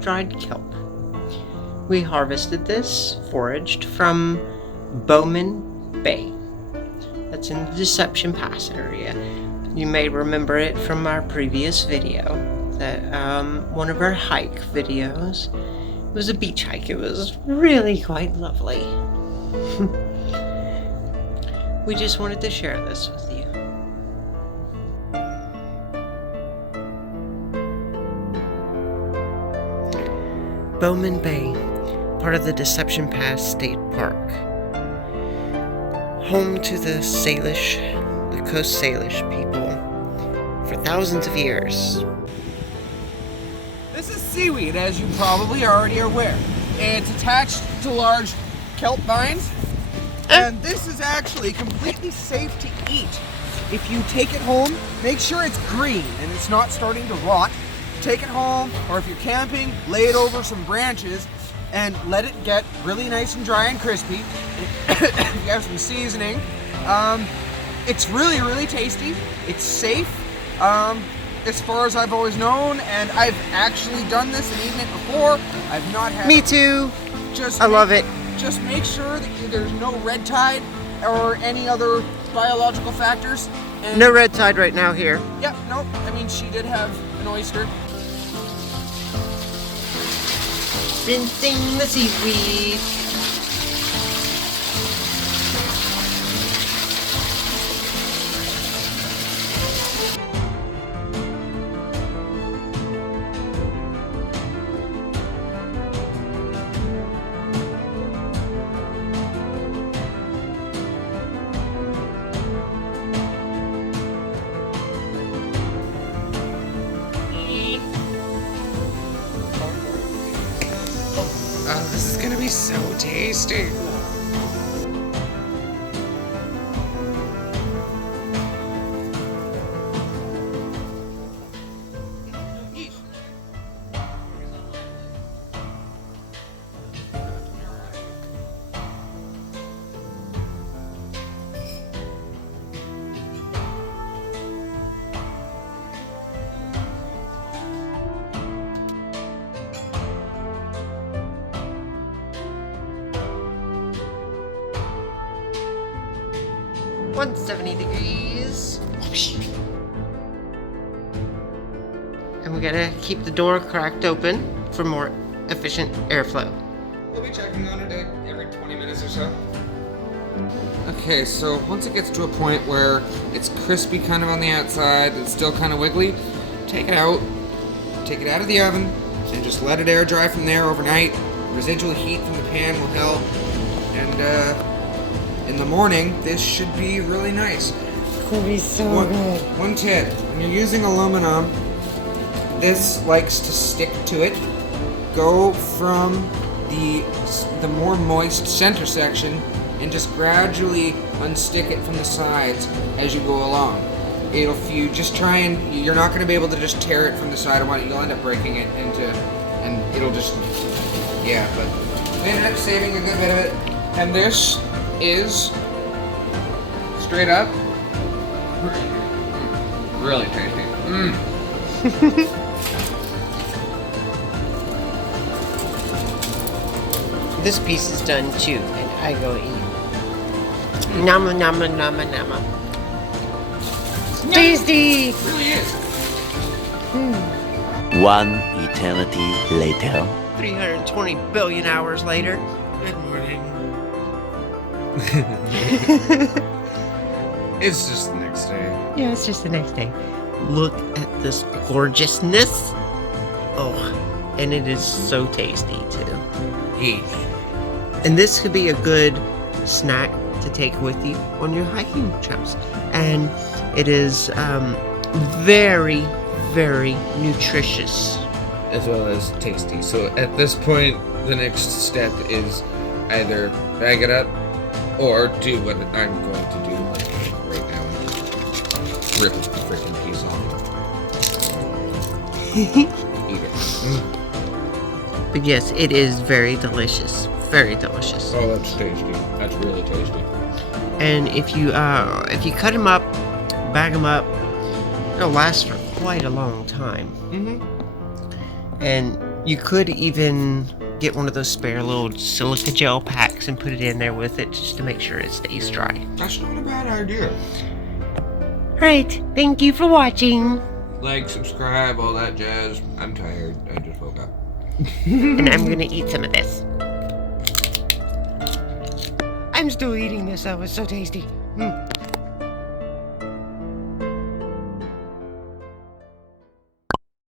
dried kelp. We harvested this, foraged, from Bowman Bay. That's in the Deception Pass area. You may remember it from our previous video, that one of our hike videos. It was a beach hike. It was really quite lovely. We just wanted to share this with you. Bowman Bay, part of the Deception Pass State Park. Home to the Coast Salish people for thousands of years. This is seaweed, as you probably already are aware. It's attached to large kelp vines, and this is actually completely safe to eat. If you take it home, make sure it's green and it's not starting to rot. Take it home, or if you're camping, lay it over some branches and let it get really nice and dry and crispy. You have some seasoning. It's really, really tasty. It's safe, as far as I've always known, and I've actually done this and eaten it before. I've not had. Me too. I love it. Just make sure that there's no red tide or any other biological factors. And No red tide right now here. Yep, no. I mean, she did have an oyster. Rinsing the seaweed. Oh, this is gonna be so tasty. $170 degrees. And we gotta keep the door cracked open for more efficient airflow. We'll be checking on it every 20 minutes or so. Okay, so once it gets to a point where it's crispy kind of on the outside, it's still kind of wiggly, take it out of the oven, and just let it air dry from there overnight. Residual heat from the pan will help, and in the morning, this should be really nice. It's gonna be so good. One tip, when you're using aluminum, this likes to stick to it. Go from the more moist center section and just gradually unstick it from the sides as you go along. If you just try you're not going to be able to just tear it from the side of one, you'll end up breaking it and it'll just, yeah, but we ended up saving a good bit of it. And this is straight up really tasty. This piece is done too, and I go eat. Nama nama nama nama. Tasty! It really is. One eternity later. 320 billion hours later. Good morning. It's just the next day. Yeah, it's just the next day. Look at this gorgeousness. Oh, and it is so tasty too. Eat. And this could be a good snack to take with you on your hiking trips. And it is very, very nutritious. As well as tasty. So at this point, the next step is either bag it up or do what I'm going to do right now. Rip the freaking piece off. Eat it. Mm. But yes, it is very delicious. Very delicious. Oh, that's tasty. That's really tasty. And if you cut them up, bag them up, it'll last for quite a long time. Mm-hmm. And You could even get one of those spare little silica gel packs and put it in there with it just to make sure it stays dry. That's not a bad idea. Alright, thank you for watching. Like, subscribe, all that jazz. I'm tired. I just woke up. And I'm gonna eat some of this. I'm still eating this, that was so tasty.